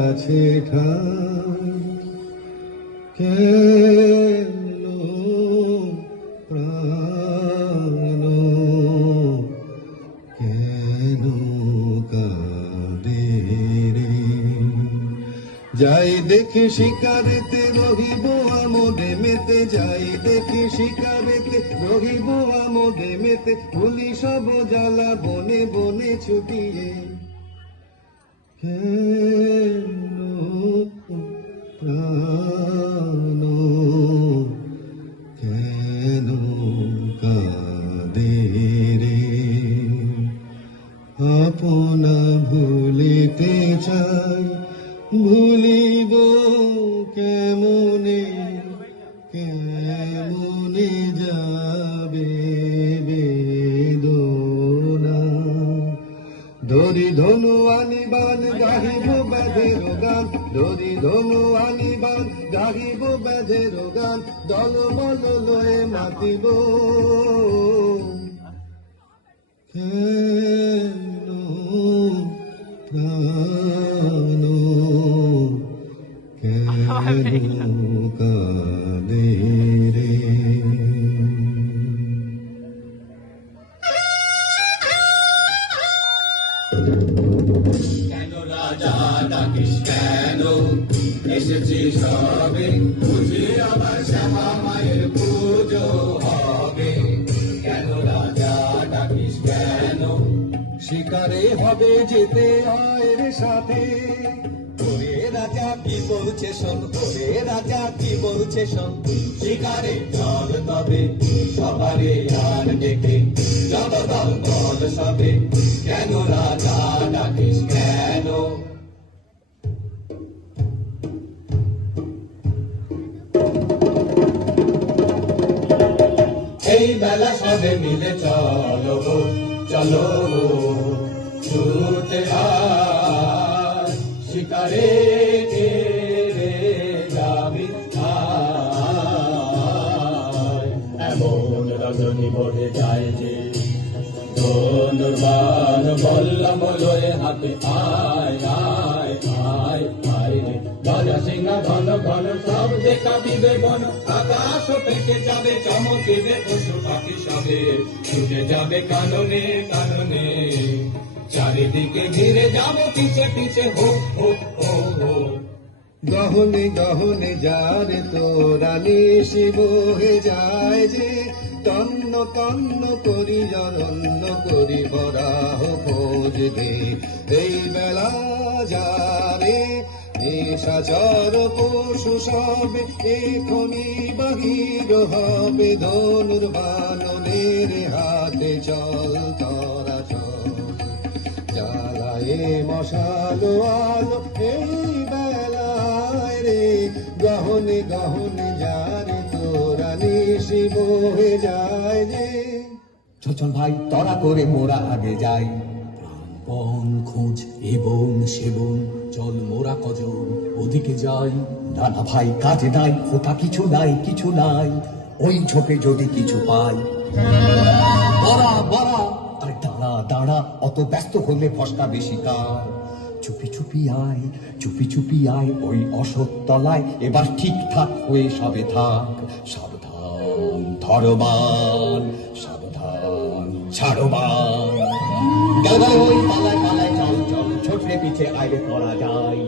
আছে কেন যাই দেখি শিকারেতে রহিব আমোদে মেতে, যাই দেখি শিকারেতে রহিব আমোদে মেতে ভুলি সব জ্বালা বনে বনে ছুটিয়ে আপনা ভুলিতে চাই ভুলিব দড়ি ধনু আনিবান গাহিব বেধের গান দড়ি ধনু আনিবান গাহিব বেধের গান দল বল লয়ে মাতিব। কেন কেন কেন রাজা ডাকিস কেন? এসেছিস সবে, বুঝি আবার শ্যামা মায়ের পুজো হবে। কেন রাজা ডাকিস কেন? শিকারে হবে যেতে আয়ের সাথে। ওরে রাজা, কি বলছে শোন? ওরে রাজা, কি বলছে শোন? শিকারে চল তবে, সবারে আর ডেকে। যত বল সবে কেন রাজা ডাকিস কেন এই বেলা সবে মিলে চলো চলো ছুটে শিকারে এমন রজনী বহে যায় যে বল্লম যাবে ছুটে যাবে কাননে কাননে। চারিদিকে ঘিরে যাব, পিছে পিছে, হো হো হো হো। গহনে গহনে যারে তোরা শিব হয়ে যায় যে তন্ন তন্ন করি জরন্ন করি বরাহ খোঁজ দে এই বেলা যারে নিশাচর পশু সবে এখনি বাহির হবে। ধনুর বাননের হাতে চল তরা চল। জ্বালায়ে মশালো আলো এই বেলায় রে, গহনে গহনে যারে তোরা নিশি যায় রে। চল ভাই, তরা করে মোরা আগে যাই। প্রাণপণ খোঁজ এবং সেবন চল মোরা কজন ওদিকে যাই। না ভাই, কাজে নাই ওটা কিছু নাই কিছু নাই, ওই ঝোপে যদি কিছু পাই। বড়া বড়া, আরে দাঁড়া দাঁড়া, অত ব্যস্ত হলে ফসকা বেশি কার। চুপি চুপি আয়, চুপি চুপি আয়, ওই অসৎতলায় এবার ঠিকঠাক হয়ে সবে থাক। সাবধান, ধরবান, সাবধান, ছাড়বান। পালায় পালায় চল চল ছোটরে পিছে আয় করা যায়।